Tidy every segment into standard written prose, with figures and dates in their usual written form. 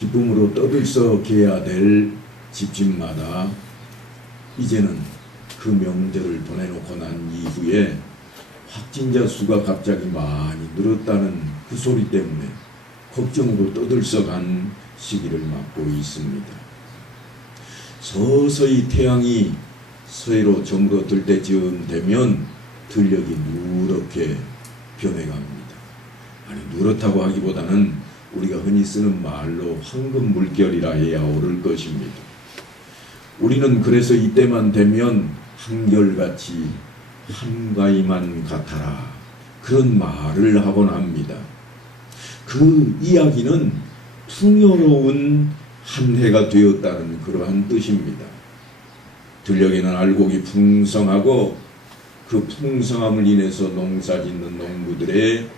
기쁨으로 떠들썩해야 될 집집마다 이제는 그 명절을 보내놓고 난 이후에 확진자 수가 갑자기 많이 늘었다는 그 소리 때문에 걱정으로 떠들썩한 시기를 맞고 있습니다. 서서히 태양이 서해로 저물어들 때쯤 되면 들녘이 누렇게 변해갑니다. 아니, 누렇다고 하기보다는 우리가 흔히 쓰는 말로 황금 물결이라 해야 옳을 것입니다. 우리는 그래서 이때만 되면 한결같이 한가위만 같아라, 그런 말을 하곤 합니다. 그 이야기는 풍요로운 한 해가 되었다는 그러한 뜻입니다. 들녘에는 알곡이 풍성하고 그 풍성함을 인해서 농사짓는 농부들의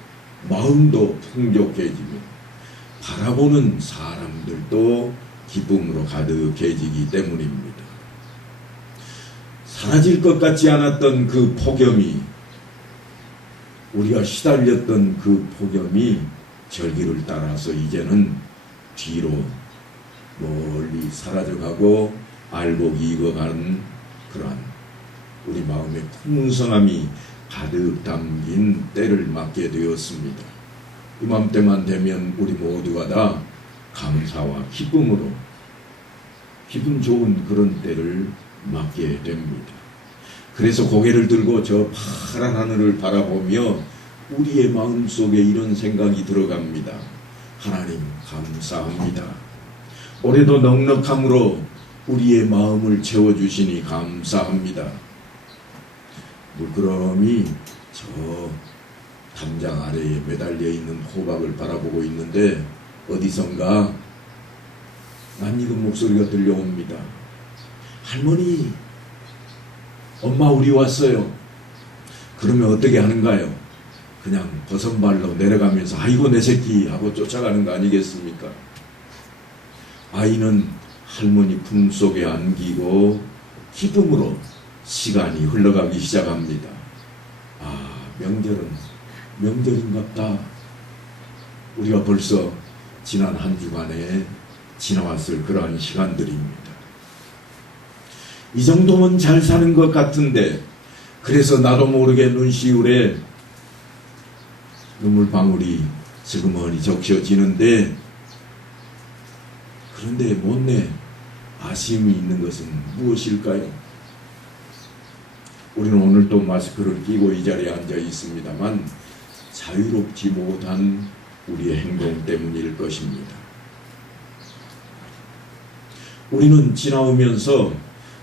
마음도 풍족해지며 바라보는 사람들도 기쁨으로 가득해지기 때문입니다. 사라질 것 같지 않았던 그 폭염이, 우리가 시달렸던 그 폭염이 절기를 따라서 이제는 뒤로 멀리 사라져가고 알곡이 익어가는 그러한 우리 마음의 풍성함이 가득 담긴 때를 맞게 되었습니다. 이맘때만 되면 우리 모두가 다 감사와 기쁨으로 기분 좋은 그런 때를 맞게 됩니다. 그래서 고개를 들고 저 파란 하늘을 바라보며 우리의 마음속에 이런 생각이 들어갑니다. 하나님 감사합니다. 올해도 넉넉함으로 우리의 마음을 채워주시니 감사합니다. 물끄러미 저 담장 아래에 매달려 있는 호박을 바라보고 있는데 어디선가 낯익은 목소리가 들려옵니다. 할머니, 엄마 우리 왔어요. 그러면 어떻게 하는가요? 그냥 버선발로 내려가면서 아이고 내 새끼 하고 쫓아가는 거 아니겠습니까? 아이는 할머니 품속에 안기고 기쁨으로 시간이 흘러가기 시작합니다. 아, 명절은 명절인갑다. 우리가 벌써 지난 한 주간에 지나왔을 그러한 시간들입니다. 이 정도면 잘 사는 것 같은데, 그래서 나도 모르게 눈시울에 눈물방울이 슬그머니 적셔지는데, 그런데 못내 아쉬움이 있는 것은 무엇일까요? 우리는 오늘 또 마스크를 끼고 이 자리에 앉아 있습니다만 자유롭지 못한 우리의 행동 때문일 것입니다. 우리는 지나오면서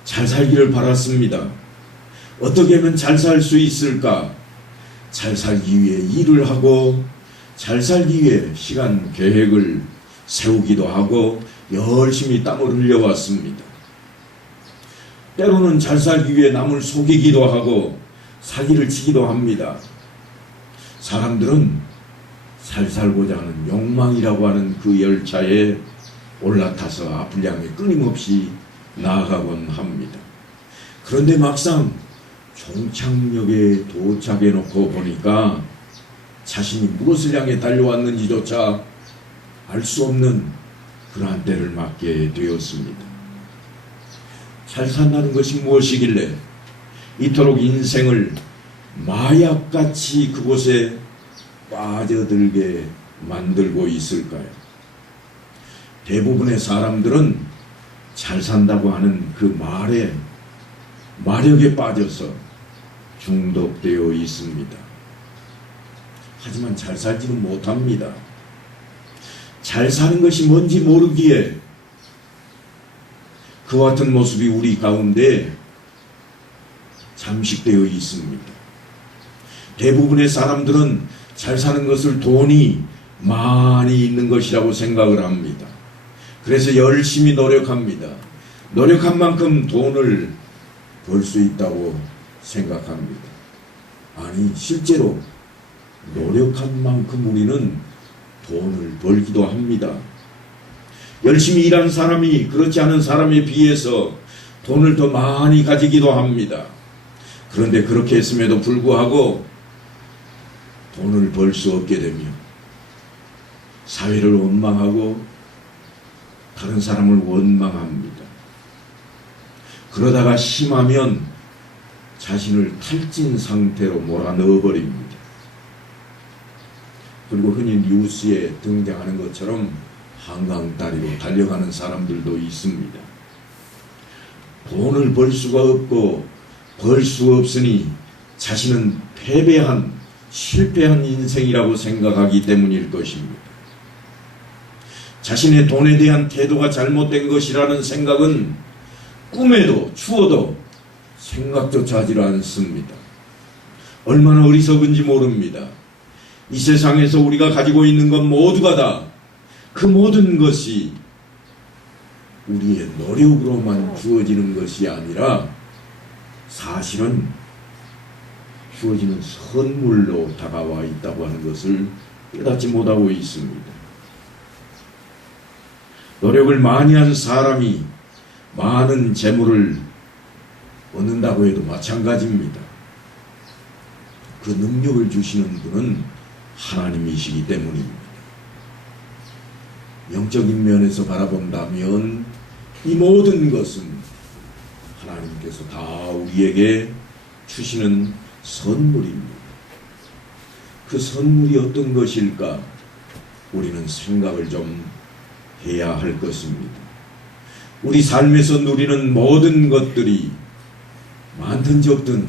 잘 살기를 바랐습니다. 어떻게 하면 잘 살 수 있을까? 잘 살기 위해 일을 하고 잘 살기 위해 시간 계획을 세우기도 하고 열심히 땀을 흘려왔습니다. 때로는 잘 살기 위해 남을 속이기도 하고 사기를 치기도 합니다. 사람들은 잘 살고자 하는 욕망이라고 하는 그 열차에 올라타서 앞을 향해 끊임없이 나아가곤 합니다. 그런데 막상 종착역에 도착해 놓고 보니까 자신이 무엇을 향해 달려왔는지조차 알 수 없는 그러한 때를 맞게 되었습니다. 잘 산다는 것이 무엇이길래 이토록 인생을 마약같이 그곳에 빠져들게 만들고 있을까요? 대부분의 사람들은 잘 산다고 하는 그 말에 마력에 빠져서 중독되어 있습니다. 하지만 잘 살지는 못합니다. 잘 사는 것이 뭔지 모르기에 그와 같은 모습이 우리 가운데 잠식되어 있습니다. 대부분의 사람들은 잘 사는 것을 돈이 많이 있는 것이라고 생각을 합니다. 그래서 열심히 노력합니다. 노력한 만큼 돈을 벌 수 있다고 생각합니다. 아니, 실제로 노력한 만큼 우리는 돈을 벌기도 합니다. 열심히 일하는 사람이 그렇지 않은 사람에 비해서 돈을 더 많이 가지기도 합니다. 그런데 그렇게 했음에도 불구하고 돈을 벌 수 없게 되며 사회를 원망하고 다른 사람을 원망합니다. 그러다가 심하면 자신을 탈진 상태로 몰아넣어버립니다. 그리고 흔히 뉴스에 등장하는 것처럼 한강다리로 달려가는 사람들도 있습니다. 돈을 벌 수가 없고 벌 수 없으니 자신은 패배한, 실패한 인생이라고 생각하기 때문일 것입니다. 자신의 돈에 대한 태도가 잘못된 것이라는 생각은 꿈에도 추워도 생각조차 하지 않습니다. 얼마나 어리석은지 모릅니다. 이 세상에서 우리가 가지고 있는 것 모두가 다 그 모든 것이 우리의 노력으로만 주어지는 것이 아니라 사실은 주어지는 선물로 다가와 있다고 하는 것을 깨닫지 못하고 있습니다. 노력을 많이 한 사람이 많은 재물을 얻는다고 해도 마찬가지입니다. 그 능력을 주시는 분은 하나님이시기 때문입니다. 영적인 면에서 바라본다면 이 모든 것은 하나님께서 다 우리에게 주시는 선물입니다. 그 선물이 어떤 것일까? 우리는 생각을 좀 해야 할 것입니다. 우리 삶에서 누리는 모든 것들이 많든 적든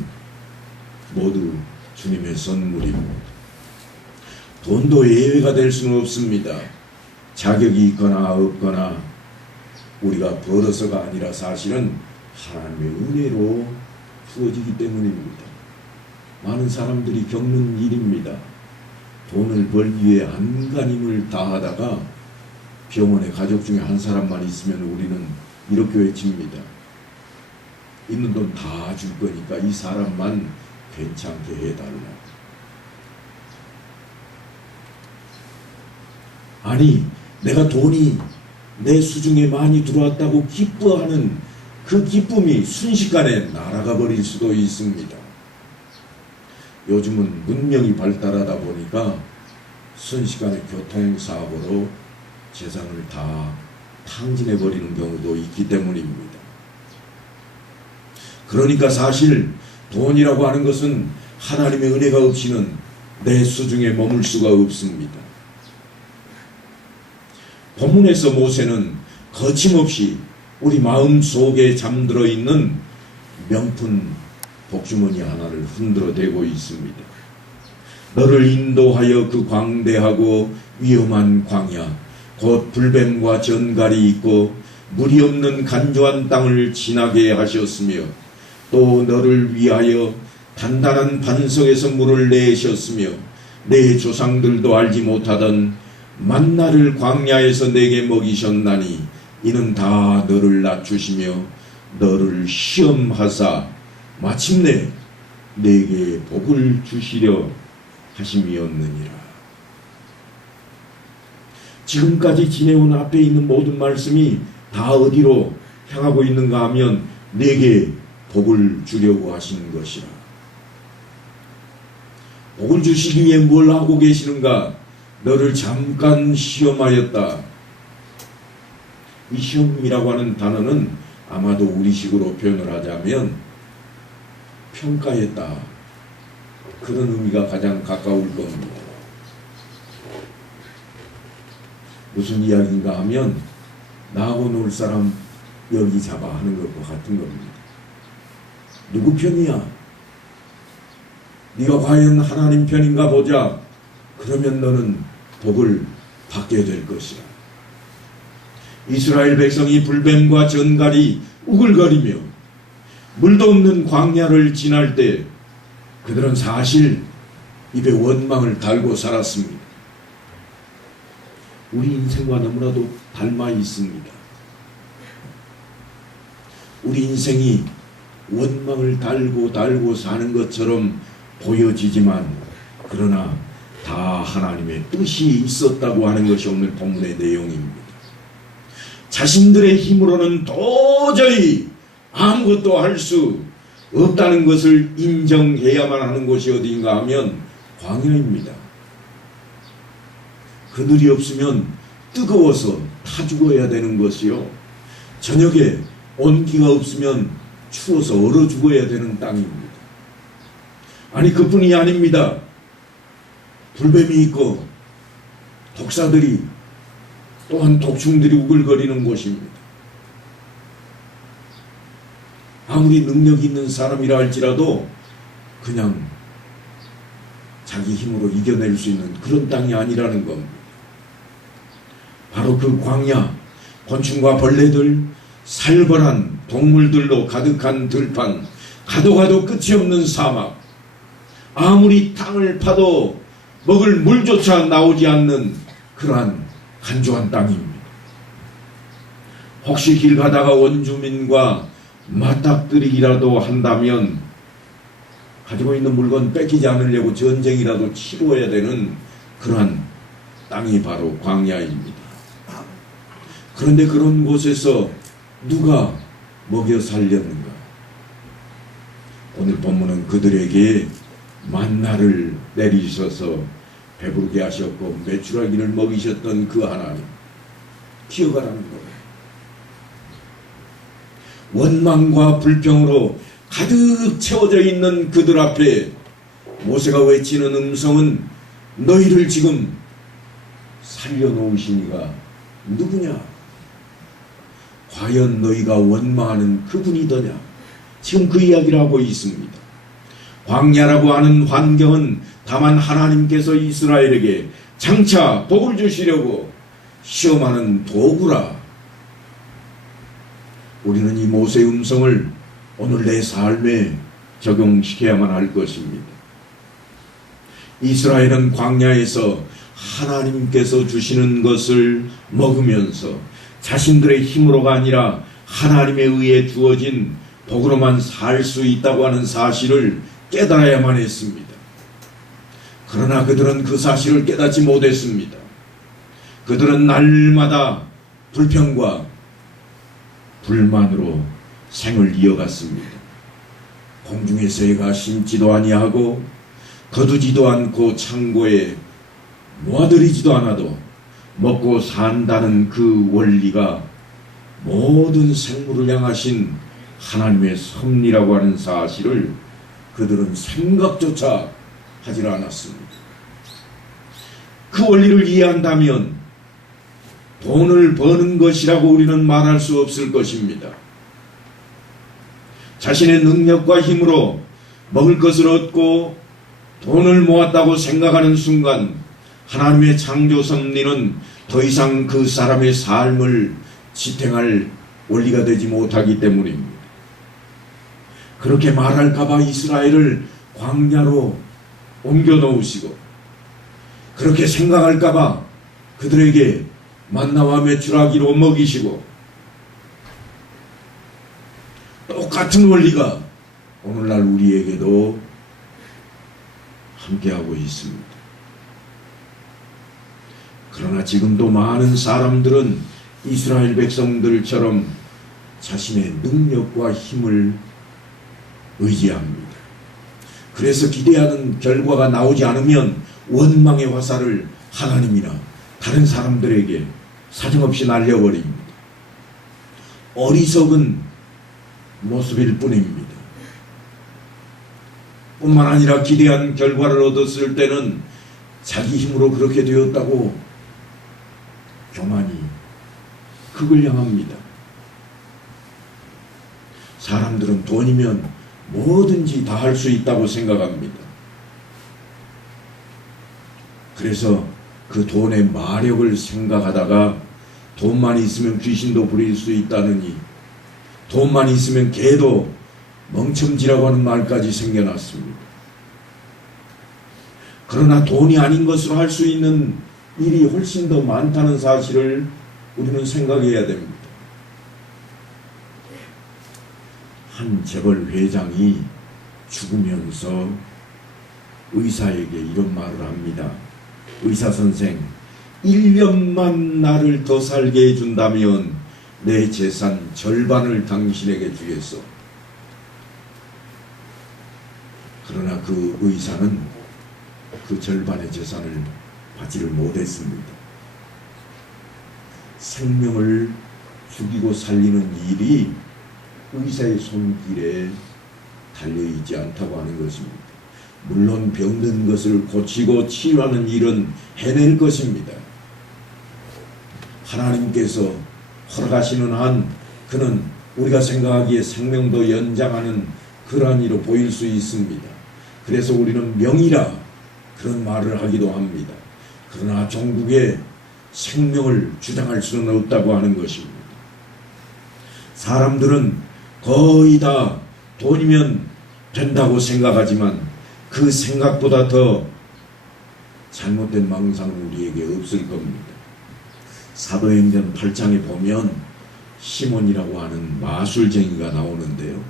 모두 주님의 선물입니다. 돈도 예외가 될 수는 없습니다. 자격이 있거나 없거나 우리가 벌어서가 아니라 사실은 하나님의 은혜로 주어지기 때문입니다. 많은 사람들이 겪는 일입니다. 돈을 벌기 위해 안간힘을 다하다가 병원에 가족 중에 한 사람만 있으면 우리는 이렇게 외칩니다. 있는 돈 다 줄 거니까 이 사람만 괜찮게 해달라. 아니, 내가 돈이 내 수중에 많이 들어왔다고 기뻐하는 그 기쁨이 순식간에 날아가 버릴 수도 있습니다. 요즘은 문명이 발달하다 보니까 순식간에 교통사고로 재산을 다 탕진해 버리는 경우도 있기 때문입니다. 그러니까 사실 돈이라고 하는 것은 하나님의 은혜가 없이는 내 수중에 머물 수가 없습니다. 본문에서 모세는 거침없이 우리 마음 속에 잠들어 있는 명품 복주머니 하나를 흔들어 대고 있습니다. 너를 인도하여 그 광대하고 위험한 광야, 곧 불뱀과 전갈이 있고 물이 없는 간조한 땅을 지나게 하셨으며, 또 너를 위하여 단단한 반석에서 물을 내셨으며, 내 조상들도 알지 못하던 만나를 광야에서 내게 먹이셨나니 이는 다 너를 낮추시며 너를 시험하사 마침내 내게 복을 주시려 하심이었느니라. 지금까지 지내온 앞에 있는 모든 말씀이 다 어디로 향하고 있는가 하면 내게 복을 주려고 하시는 것이라. 복을 주시기 위해 뭘 하고 계시는가? 너를 잠깐 시험하였다. 이 시험이라고 하는 단어는 아마도 우리식으로 표현을 하자면 평가했다, 그런 의미가 가장 가까울 겁니다. 무슨 이야기인가 하면 나하고 놀 사람 여기 잡아 하는 것과 같은 겁니다. 누구 편이야? 네가 과연 하나님 편인가 보자. 그러면 너는 복을 받게 될 것이라. 이스라엘 백성이 불뱀과 전갈이 우글거리며 물도 없는 광야를 지날 때 그들은 사실 입에 원망을 달고 살았습니다. 우리 인생과 너무나도 닮아 있습니다. 우리 인생이 원망을 달고 사는 것처럼 보여지지만 그러나 다 하나님의 뜻이 있었다고 하는 것이 오늘 본문의 내용입니다. 자신들의 힘으로는 도저히 아무것도 할 수 없다는 것을 인정해야만 하는 곳이 어디인가 하면 광야입니다. 그늘이 없으면 뜨거워서 타 죽어야 되는 것이요. 저녁에 온기가 없으면 추워서 얼어 죽어야 되는 땅입니다. 아니 그뿐이 아닙니다. 불뱀이 있고 독사들이 또한 독충들이 우글거리는 곳입니다. 아무리 능력 있는 사람이라 할지라도 그냥 자기 힘으로 이겨낼 수 있는 그런 땅이 아니라는 겁니다. 바로 그 광야, 곤충과 벌레들, 살벌한 동물들로 가득한 들판, 가도 가도 끝이 없는 사막, 아무리 땅을 파도 먹을 물조차 나오지 않는 그러한 간조한 땅입니다. 혹시 길 가다가 원주민과 맞닥뜨리기라도 한다면 가지고 있는 물건 뺏기지 않으려고 전쟁이라도 치루어야 되는 그러한 땅이 바로 광야입니다. 그런데 그런 곳에서 누가 먹여 살렸는가? 오늘 본문은 그들에게 만나를 내리셔서 배부르게 하셨고 메추라기를 먹이셨던 그 하나님 기억하라는 거예요. 원망과 불평으로 가득 채워져 있는 그들 앞에 모세가 외치는 음성은 너희를 지금 살려놓으신 이가 누구냐? 과연 너희가 원망하는 그분이더냐? 지금 그 이야기를 하고 있습니다. 광야라고 하는 환경은 다만 하나님께서 이스라엘에게 장차 복을 주시려고 시험하는 도구라. 우리는 이 모세의 음성을 오늘 내 삶에 적용시켜야만 할 것입니다. 이스라엘은 광야에서 하나님께서 주시는 것을 먹으면서 자신들의 힘으로가 아니라 하나님에 의해 주어진 복으로만 살 수 있다고 하는 사실을 깨달아야만 했습니다. 그러나 그들은 그 사실을 깨닫지 못했습니다. 그들은 날마다 불평과 불만으로 생을 이어갔습니다. 공중의 새가 심지도 아니하고 거두지도 않고 창고에 모아들이지도 않아도 먹고 산다는 그 원리가 모든 생물을 향하신 하나님의 섭리라고 하는 사실을 그들은 생각조차 하지 않았습니다. 그 원리를 이해한다면 돈을 버는 것이라고 우리는 말할 수 없을 것입니다. 자신의 능력과 힘으로 먹을 것을 얻고 돈을 모았다고 생각하는 순간 하나님의 창조 섭리는 더 이상 그 사람의 삶을 지탱할 원리가 되지 못하기 때문입니다. 그렇게 말할까봐 이스라엘을 광야로 옮겨 놓으시고 그렇게 생각할까봐 그들에게 만나와 메추라기로 먹이시고 똑같은 원리가 오늘날 우리에게도 함께하고 있습니다. 그러나 지금도 많은 사람들은 이스라엘 백성들처럼 자신의 능력과 힘을 의지합니다. 그래서 기대하는 결과가 나오지 않으면 원망의 화살을 하나님이나 다른 사람들에게 사정없이 날려버립니다. 어리석은 모습일 뿐입니다. 뿐만 아니라 기대한 결과를 얻었을 때는 자기 힘으로 그렇게 되었다고 교만이 극을 향합니다. 사람들은 돈이면 뭐든지 다 할 수 있다고 생각합니다. 그래서 그 돈의 마력을 생각하다가 돈만 있으면 귀신도 부릴 수 있다느니 돈만 있으면 개도 멍청지라고 하는 말까지 생겨났습니다. 그러나 돈이 아닌 것으로 할 수 있는 일이 훨씬 더 많다는 사실을 우리는 생각해야 됩니다. 한 재벌 회장이 죽으면서 의사에게 이런 말을 합니다. 의사 선생, 1년만 나를 더 살게 해준다면 내 재산 절반을 당신에게 주겠소. 그러나 그 의사는 그 절반의 재산을 받지를 못했습니다. 생명을 죽이고 살리는 일이 의사의 손길에 달려있지 않다고 하는 것입니다. 물론 병든 것을 고치고 치유하는 일은 해낼 것입니다. 하나님께서 허락하시는 한 그는 우리가 생각하기에 생명도 연장하는 그러한 일로 보일 수 있습니다. 그래서 우리는 명이라 그런 말을 하기도 합니다. 그러나 종국에 생명을 주장할 수는 없다고 하는 것입니다. 사람들은 거의 다 돈이면 된다고 생각하지만 그 생각보다 더 잘못된 망상은 우리에게 없을 겁니다. 사도행전 8장에 보면 시몬이라고 하는 마술쟁이가 나오는데요.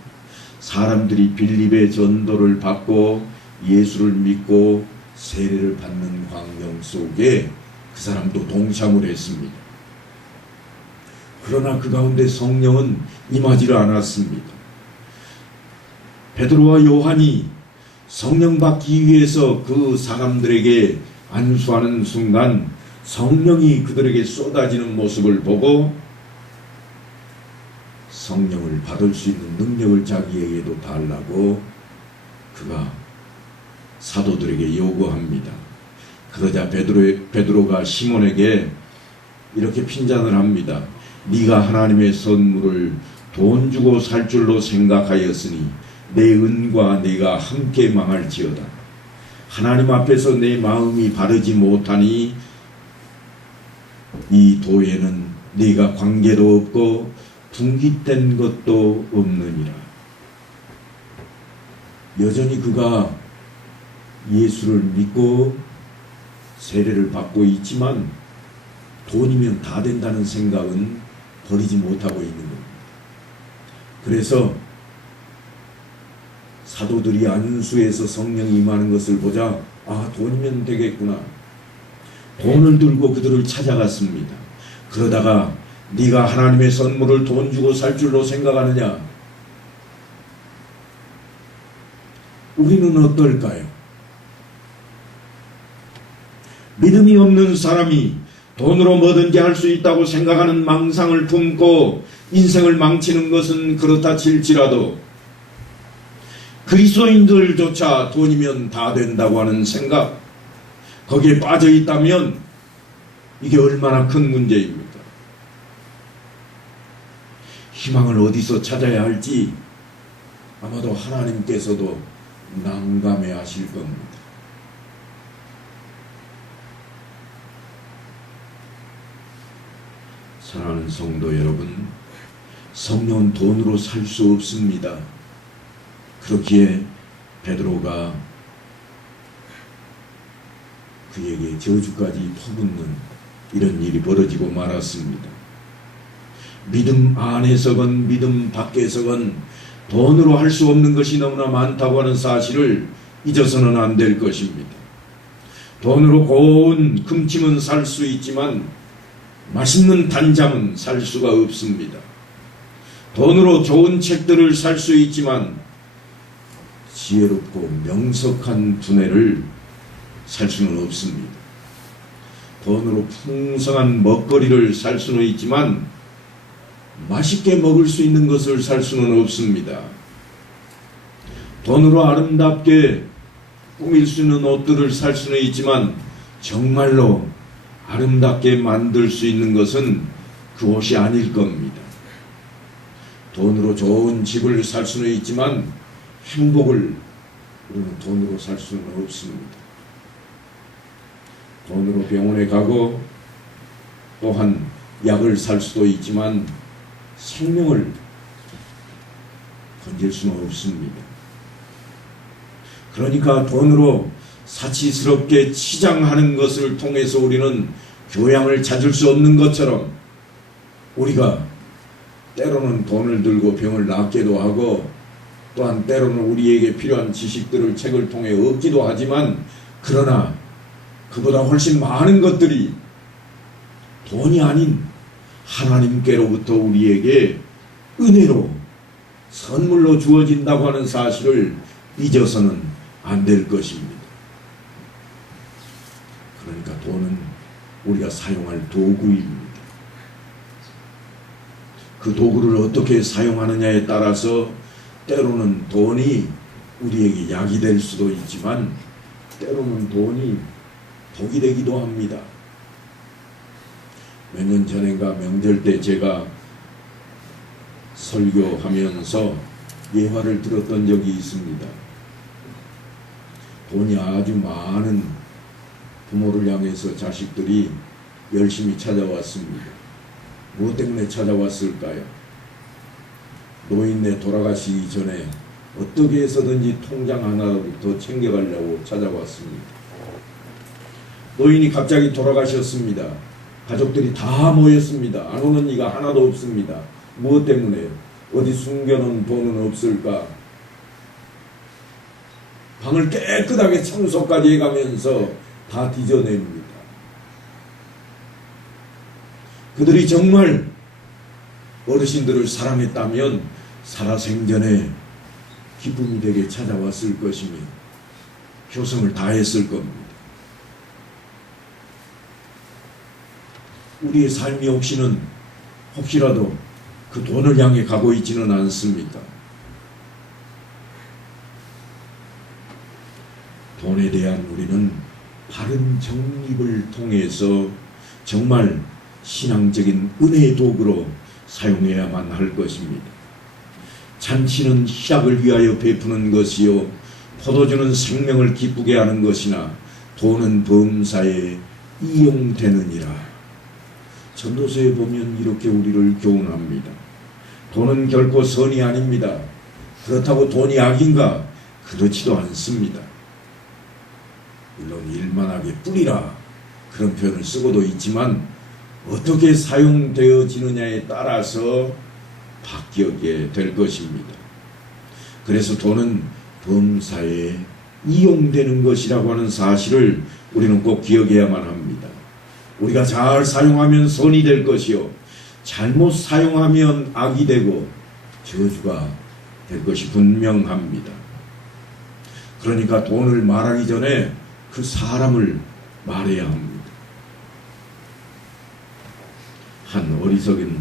사람들이 빌립의 전도를 받고 예수를 믿고 세례를 받는 광경 속에 그 사람도 동참을 했습니다. 그러나 그 가운데 성령은 임하지를 않았습니다. 베드로와 요한이 성령 받기 위해서 그 사람들에게 안수하는 순간 성령이 그들에게 쏟아지는 모습을 보고 성령을 받을 수 있는 능력을 자기에게도 달라고 그가 사도들에게 요구합니다. 그러자 베드로가 시몬에게 이렇게 핀잔을 합니다. 네가 하나님의 선물을 돈 주고 살 줄로 생각하였으니 내 은과 네가 함께 망할지어다. 하나님 앞에서 내 마음이 바르지 못하니 이 도에는 네가 관계도 없고 분깃된 것도 없느니라. 여전히 그가 예수를 믿고 세례를 받고 있지만 돈이면 다 된다는 생각은 버리지 못하고 있는 겁니다. 그래서 사도들이 안수에서 성령이 임하는 것을 보자 돈이면 되겠구나. 돈을 들고 그들을 찾아갔습니다. 그러다가 네가 하나님의 선물을 돈 주고 살 줄로 생각하느냐? 우리는 어떨까요? 믿음이 없는 사람이 돈으로 뭐든지 할 수 있다고 생각하는 망상을 품고 인생을 망치는 것은 그렇다 칠지라도 그리스도인들조차 돈이면 다 된다고 하는 생각, 거기에 빠져 있다면 이게 얼마나 큰 문제입니까? 희망을 어디서 찾아야 할지 아마도 하나님께서도 난감해 하실 겁니다. 사랑하는 성도 여러분, 성령은 돈으로 살 수 없습니다. 그렇기에 베드로가 그에게 저주까지 퍼붓는 이런 일이 벌어지고 말았습니다. 믿음 안에서건 믿음 밖에서건 돈으로 할 수 없는 것이 너무나 많다고 하는 사실을 잊어서는 안 될 것입니다. 돈으로 고운 금침은 살 수 있지만 맛있는 단잠은 살 수가 없습니다. 돈으로 좋은 책들을 살 수 있지만 지혜롭고 명석한 두뇌를 살 수는 없습니다. 돈으로 풍성한 먹거리를 살 수는 있지만 맛있게 먹을 수 있는 것을 살 수는 없습니다. 돈으로 아름답게 꾸밀 수 있는 옷들을 살 수는 있지만 정말로 아름답게 만들 수 있는 것은 그 옷이 아닐 겁니다. 돈으로 좋은 집을 살 수는 있지만 행복을 우리는 돈으로 살 수는 없습니다. 돈으로 병원에 가고 또한 약을 살 수도 있지만 생명을 건질 수는 없습니다. 그러니까 돈으로 사치스럽게 치장하는 것을 통해서 우리는 교양을 찾을 수 없는 것처럼 우리가 때로는 돈을 들고 병을 낫기도 하고 또한 때로는 우리에게 필요한 지식들을 책을 통해 얻기도 하지만 그러나 그보다 훨씬 많은 것들이 돈이 아닌 하나님께로부터 우리에게 은혜로 선물로 주어진다고 하는 사실을 잊어서는 안 될 것입니다. 그러니까 돈은 우리가 사용할 도구입니다. 그 도구를 어떻게 사용하느냐에 따라서 때로는 돈이 우리에게 약이 될 수도 있지만 때로는 돈이 독이 되기도 합니다. 몇 년 전인가 명절 때 제가 설교하면서 예화를 들었던 적이 있습니다. 돈이 아주 많은 부모를 향해서 자식들이 열심히 찾아왔습니다. 무엇 때문에 찾아왔을까요? 노인네 돌아가시기 전에 어떻게 해서든지 통장 하나라도 더 챙겨가려고 찾아왔습니다. 노인이 갑자기 돌아가셨습니다. 가족들이 다 모였습니다. 안 오는 이가 하나도 없습니다. 무엇 때문에? 어디 숨겨놓은 돈은 없을까? 방을 깨끗하게 청소까지 해가면서 다 뒤져냅니다. 그들이 정말 어르신들을 사랑했다면 살아생전에 기쁨이 되게 찾아왔을 것이며 효성을 다했을 겁니다. 우리의 삶이 혹시라도 그 돈을 향해 가고 있지는 않습니까? 돈에 대한 우리는 바른 정립을 통해서 정말 신앙적인 은혜의 도구로 사용해야만 할 것입니다. 잔치는 희락을 위하여 베푸는 것이요 포도주는 생명을 기쁘게 하는 것이나 돈은 범사에 이용되느니라. 전도서에 보면 이렇게 우리를 교훈합니다. 돈은 결코 선이 아닙니다. 그렇다고 돈이 악인가? 그렇지도 않습니다. 물론 일만하게 뿌리라 그런 표현을 쓰고도 있지만 어떻게 사용되어지느냐에 따라서 바뀌게 될 것입니다. 그래서 돈은 범사에 이용되는 것이라고 하는 사실을 우리는 꼭 기억해야만 합니다. 우리가 잘 사용하면 선이 될 것이요 잘못 사용하면 악이 되고 저주가 될 것이 분명합니다. 그러니까 돈을 말하기 전에 그 사람을 말해야 합니다. 한 어리석은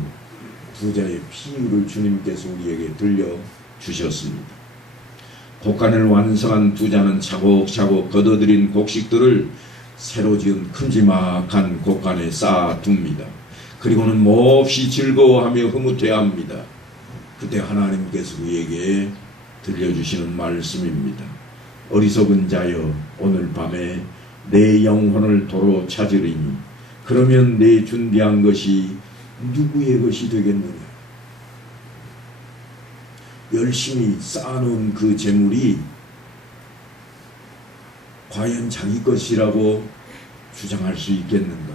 부자의 비유를 주님께서 우리에게 들려주셨습니다. 곡간을 완성한 부자는 차곡차곡 걷어들인 곡식들을 새로 지은 큼지막한 곡간에 쌓아둡니다. 그리고는 몹시 즐거워하며 흐뭇해합니다. 그때 하나님께서 우리에게 들려주시는 말씀입니다. 어리석은 자여 오늘 밤에 내 영혼을 도로 찾으리니 그러면 내 준비한 것이 누구의 것이 되겠느냐. 열심히 쌓아놓은 그 재물이 과연 자기 것이라고 주장할 수 있겠는가?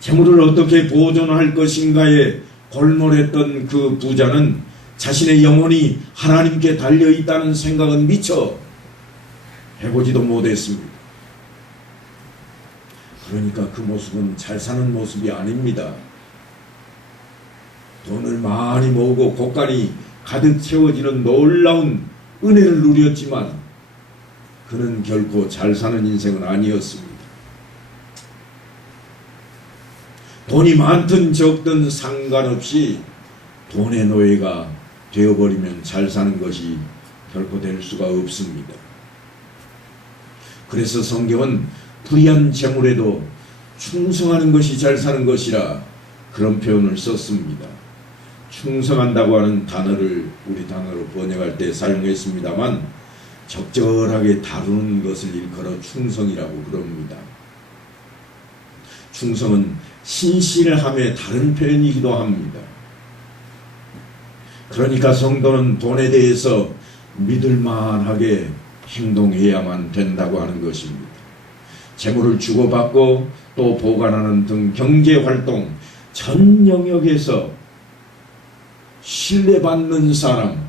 재물을 어떻게 보존할 것인가에 골몰했던 그 부자는 자신의 영혼이 하나님께 달려있다는 생각은 미처 해보지도 못했습니다. 그러니까 그 모습은 잘 사는 모습이 아닙니다. 돈을 많이 모으고 곡간이 가득 채워지는 놀라운 은혜를 누렸지만 그는 결코 잘 사는 인생은 아니었습니다. 돈이 많든 적든 상관없이 돈의 노예가 되어버리면 잘 사는 것이 결코 될 수가 없습니다. 그래서 성경은 불의한 재물에도 충성하는 것이 잘 사는 것이라 그런 표현을 썼습니다. 충성한다고 하는 단어를 우리 단어로 번역할 때 사용했습니다만 적절하게 다루는 것을 일컬어 충성이라고 그럽니다. 충성은 신실함의 다른 표현이기도 합니다. 그러니까 성도는 돈에 대해서 믿을만하게 행동해야만 된다고 하는 것입니다. 재물을 주고받고 또 보관하는 등 경제활동 전 영역에서 신뢰받는 사람,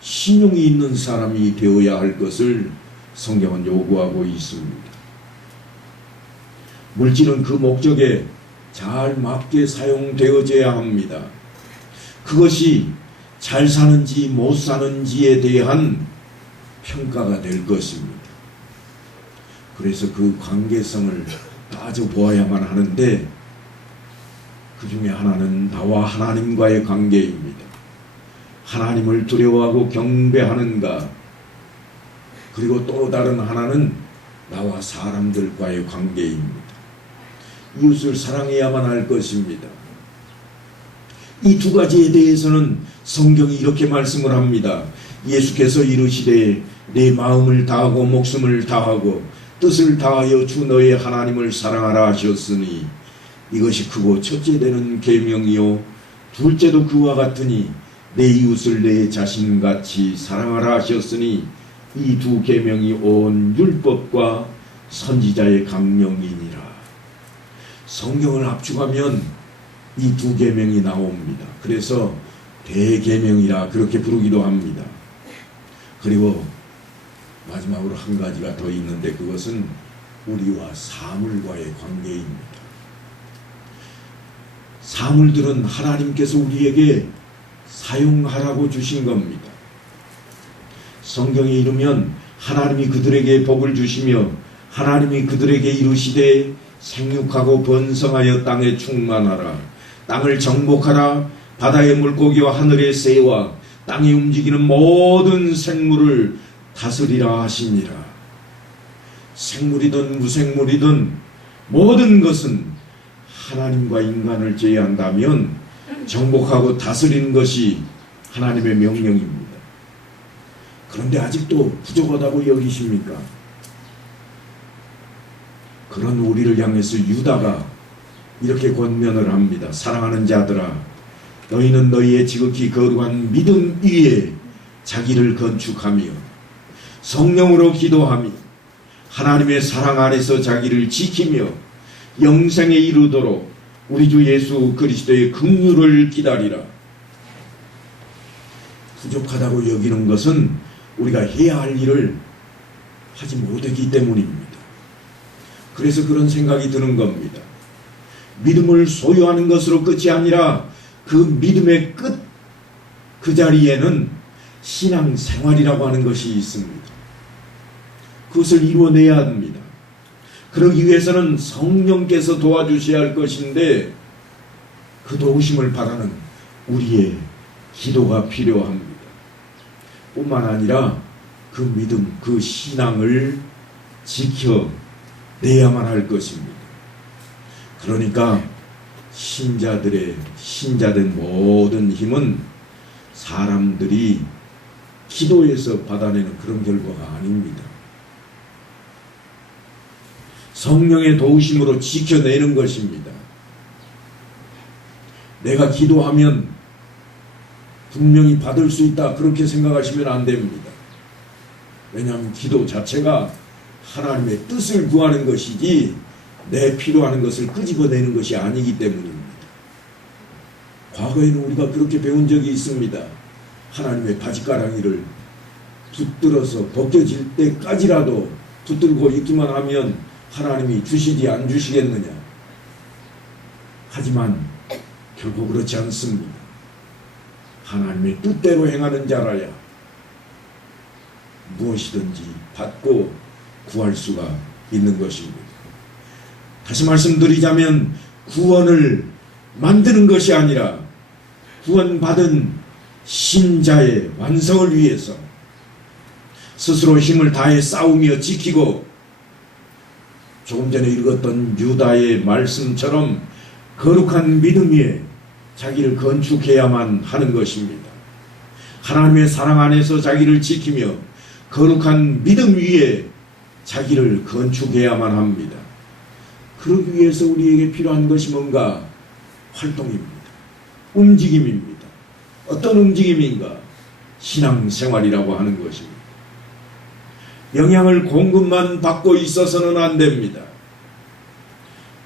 신용이 있는 사람이 되어야 할 것을 성경은 요구하고 있습니다. 물질은 그 목적에 잘 맞게 사용되어져야 합니다. 그것이 잘 사는지 못 사는지에 대한 평가가 될 것입니다. 그래서 그 관계성을 따져보아야만 하는데 그 중에 하나는 나와 하나님과의 관계입니다. 하나님을 두려워하고 경배하는가? 그리고 또 다른 하나는 나와 사람들과의 관계입니다. 이웃을 사랑해야만 할 것입니다. 이 두 가지에 대해서는 성경이 이렇게 말씀을 합니다. 예수께서 이르시되 내 마음을 다하고 목숨을 다하고 뜻을 다하여 주 너의 하나님을 사랑하라 하셨으니 이것이 크고 첫째 되는 계명이요 둘째도 그와 같으니 내 이웃을 내 자신같이 사랑하라 하셨으니 이 두 계명이 온 율법과 선지자의 강령이니라. 성경을 압축하면 이 두 계명이 나옵니다. 그래서 대계명이라 그렇게 부르기도 합니다. 그리고 마지막으로 한 가지가 더 있는데 그것은 우리와 사물과의 관계입니다. 사물들은 하나님께서 우리에게 사용하라고 주신 겁니다. 성경에 이르면 하나님이 그들에게 복을 주시며 하나님이 그들에게 이르시되 생육하고 번성하여 땅에 충만하라. 땅을 정복하라. 바다의 물고기와 하늘의 새와 땅에 움직이는 모든 생물을 다스리라 하시니라. 생물이든 무생물이든 모든 것은 하나님과 인간을 제외한다면 정복하고 다스리는 것이 하나님의 명령입니다. 그런데 아직도 부족하다고 여기십니까? 그런 우리를 향해서 유다가 이렇게 권면을 합니다. 사랑하는 자들아, 너희는 너희의 지극히 거룩한 믿음 위에 자기를 건축하며 성령으로 기도하며 하나님의 사랑 안에서 자기를 지키며 영생에 이르도록 우리 주 예수 그리스도의 긍휼을 기다리라. 부족하다고 여기는 것은 우리가 해야 할 일을 하지 못했기 때문입니다. 그래서 그런 생각이 드는 겁니다. 믿음을 소유하는 것으로 끝이 아니라 그 믿음의 끝, 그 자리에는 신앙생활이라고 하는 것이 있습니다. 그것을 이루어내야 합니다. 그러기 위해서는 성령께서 도와주셔야 할 것인데 그 도우심을 바라는 우리의 기도가 필요합니다. 뿐만 아니라 그 믿음, 그 신앙을 지켜내야만 할 것입니다. 그러니까 신자된 모든 힘은 사람들이 기도에서 받아내는 그런 결과가 아닙니다. 성령의 도우심으로 지켜내는 것입니다. 내가 기도하면 분명히 받을 수 있다 그렇게 생각하시면 안 됩니다. 왜냐하면 기도 자체가 하나님의 뜻을 구하는 것이지 내 필요하는 것을 끄집어내는 것이 아니기 때문입니다. 과거에는 우리가 그렇게 배운 적이 있습니다. 하나님의 바지가랑이를 붙들어서 벗겨질 때까지라도 붙들고 있기만 하면 하나님이 주시지 안 주시겠느냐. 하지만 결코 그렇지 않습니다. 하나님의 뜻대로 행하는 자라야 무엇이든지 받고 구할 수가 있는 것입니다. 다시 말씀드리자면 구원을 만드는 것이 아니라 구원받은 신자의 완성을 위해서 스스로 힘을 다해 싸우며 지키고 조금 전에 읽었던 유다의 말씀처럼 거룩한 믿음 위에 자기를 건축해야만 하는 것입니다. 하나님의 사랑 안에서 자기를 지키며 거룩한 믿음 위에 자기를 건축해야만 합니다. 그러기 위해서 우리에게 필요한 것이 뭔가? 활동입니다. 움직임입니다. 어떤 움직임인가? 신앙생활이라고 하는 것입니다. 영양을 공급만 받고 있어서는 안 됩니다.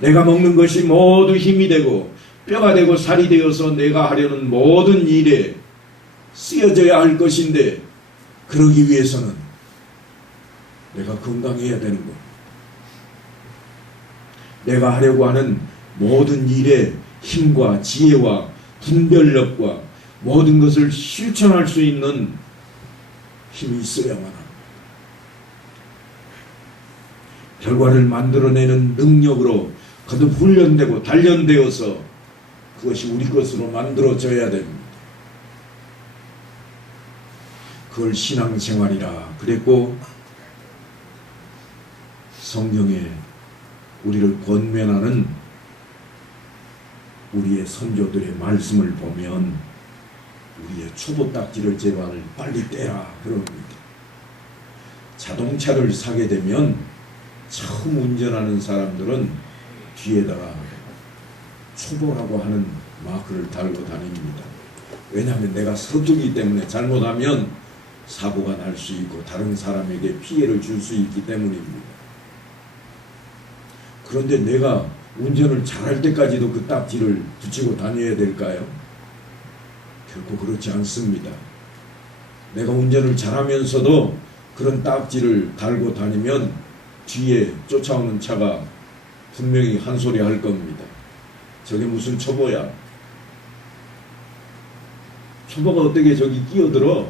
내가 먹는 것이 모두 힘이 되고 뼈가 되고 살이 되어서 내가 하려는 모든 일에 쓰여져야 할 것인데 그러기 위해서는 내가 건강해야 되는 것. 내가 하려고 하는 모든 일에 힘과 지혜와 분별력과 모든 것을 실천할 수 있는 힘이 있어야만 합니다. 결과를 만들어내는 능력으로 거듭 훈련되고 단련되어서 그것이 우리 것으로 만들어져야 됩니다. 그걸 신앙생활이라 그랬고, 성경에 우리를 권면하는 우리의 선조들의 말씀을 보면 우리의 초보딱지를 제발 빨리 떼라 그럽니다. 자동차를 사게 되면 처음 운전하는 사람들은 뒤에다가 초보라고 하는 마크를 달고 다닙니다. 왜냐하면 내가 서투기 때문에 잘못하면 사고가 날 수 있고 다른 사람에게 피해를 줄 수 있기 때문입니다. 그런데 내가 운전을 잘할 때까지도 그 딱지를 붙이고 다녀야 될까요? 결코 그렇지 않습니다. 내가 운전을 잘하면서도 그런 딱지를 달고 다니면 뒤에 쫓아오는 차가 분명히 한 소리 할 겁니다. 저게 무슨 초보야? 초보가 어떻게 저기 끼어들어?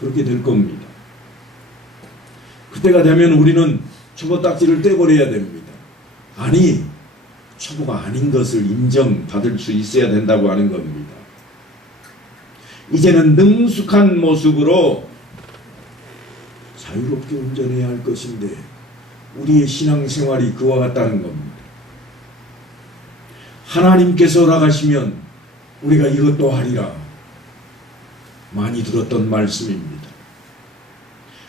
그렇게 될 겁니다. 그때가 되면 우리는 초보 딱지를 떼버려야 됩니다. 아니, 초보가 아닌 것을 인정받을 수 있어야 된다고 하는 겁니다. 이제는 능숙한 모습으로 자유롭게 운전해야 할 것인데 우리의 신앙생활이 그와 같다는 겁니다. 하나님께서 허락하시면 우리가 이것도 하리라. 많이 들었던 말씀입니다.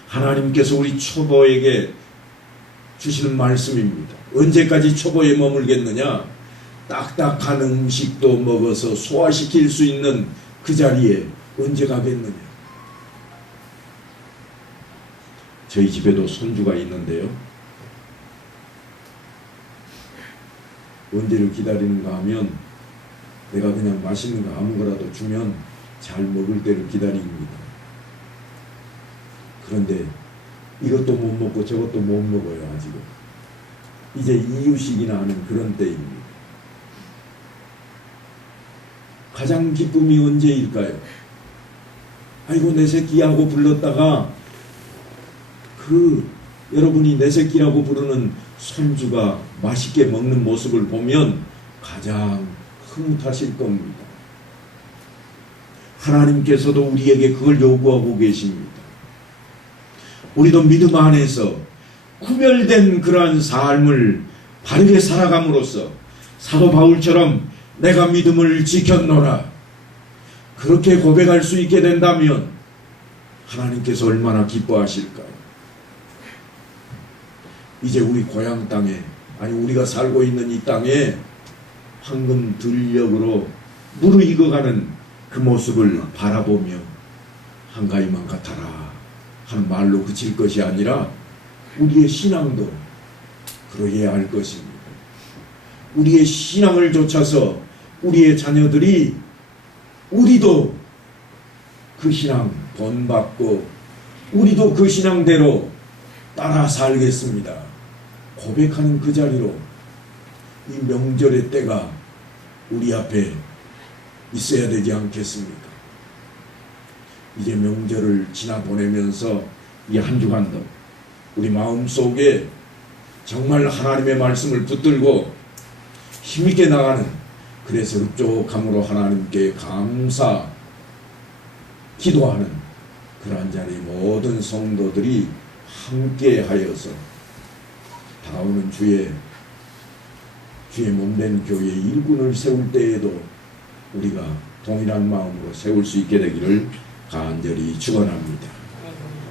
하나님께서 우리 초보에게 주시는 말씀입니다. 언제까지 초보에 머물겠느냐? 딱딱한 음식도 먹어서 소화시킬 수 있는 그 자리에 언제 가겠느냐? 저희 집에도 손주가 있는데요. 언제를 기다리는가 하면 내가 그냥 맛있는 거 아무거라도 주면 잘 먹을 때를 기다립니다. 그런데 이것도 못 먹고 저것도 못 먹어요. 아직은. 이제 이유식이나 하는 그런 때입니다. 가장 기쁨이 언제일까요? 아이고 내 새끼하고 불렀다가 여러분이 내 새끼라고 부르는 손주가 맛있게 먹는 모습을 보면 가장 흐뭇하실 겁니다. 하나님께서도 우리에게 그걸 요구하고 계십니다. 우리도 믿음 안에서 구별된 그러한 삶을 바르게 살아감으로써 사도 바울처럼 내가 믿음을 지켰노라 그렇게 고백할 수 있게 된다면 하나님께서 얼마나 기뻐하실까요? 이제 우리 고향 땅에, 아니 우리가 살고 있는 이 땅에 황금 들녘으로 무르익어가는 그 모습을 바라보며 한가위만 같아라 하는 말로 그칠 것이 아니라 우리의 신앙도 그러해야 할 것입니다. 우리의 신앙을 좇아서 우리의 자녀들이 우리도 그 신앙 본받고 우리도 그 신앙대로 따라 살겠습니다. 고백하는 그 자리로 이 명절의 때가 우리 앞에 있어야 되지 않겠습니까? 이제 명절을 지나보내면서 이 한 주간도 우리 마음속에 정말 하나님의 말씀을 붙들고 힘있게 나가는, 그래서 흡족함으로 하나님께 감사 기도하는 그러한 자리 모든 성도들이 함께 하여서 다가오는 주의 몸된 교회의 일꾼을 세울 때에도 우리가 동일한 마음으로 세울 수 있게 되기를 간절히 축원합니다.